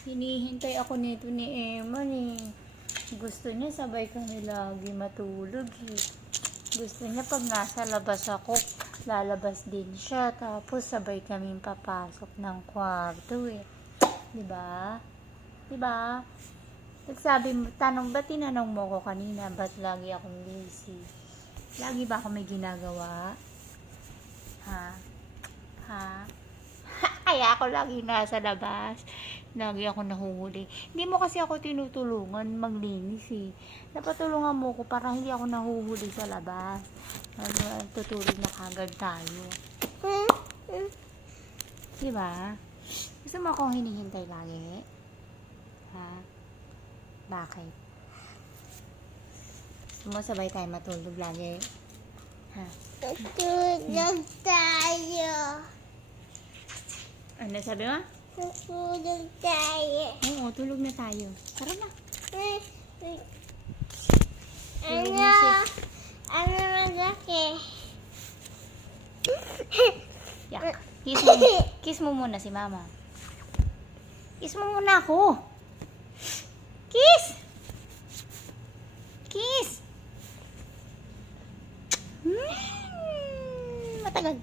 Hinihintay ako nito ni Emma ni. Gusto niya sabay kami lagi matulog eh. Gusto niya pag nasa labas ako, lalabas din siya. Tapos sabay kami papasok ng kwarto eh. Di ba? Di ba? Nagsabi mo, tanong ba tinanong mo ko kanina, ba't lagi akong busy? Lagi ba ako may ginagawa? Ha? Ha? Kaya ako lagi nasa labas. Lagi ako nahuhuli. Hindi mo kasi ako tinutulungan maglinis eh. Napatulungan mo ko para hindi ako nahuhuli sa labas. Ano, tutulog na kagad tayo. Di ba? Gusto mo akong hinihintay lagi? Ha? Bakit? Gusto mo sabay tayo matulog lagi? Ha? Tutulog tayo. Ano sabi mo? Tutulog tayo. Oo, tulog na tayo. Tara na. Ano? Ano malaki? Yak. Kiss mo, kiss mo muna si mama. Kiss mo muna ako. Kiss! Kiss! Hmm, matagal.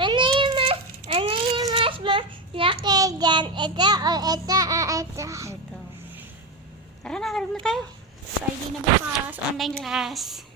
Ano yung mas, ano yung mas malaki dyan? Ito o ito o ito? Ito. Tara na, kalog na tayo. Friday na bukas. Online class.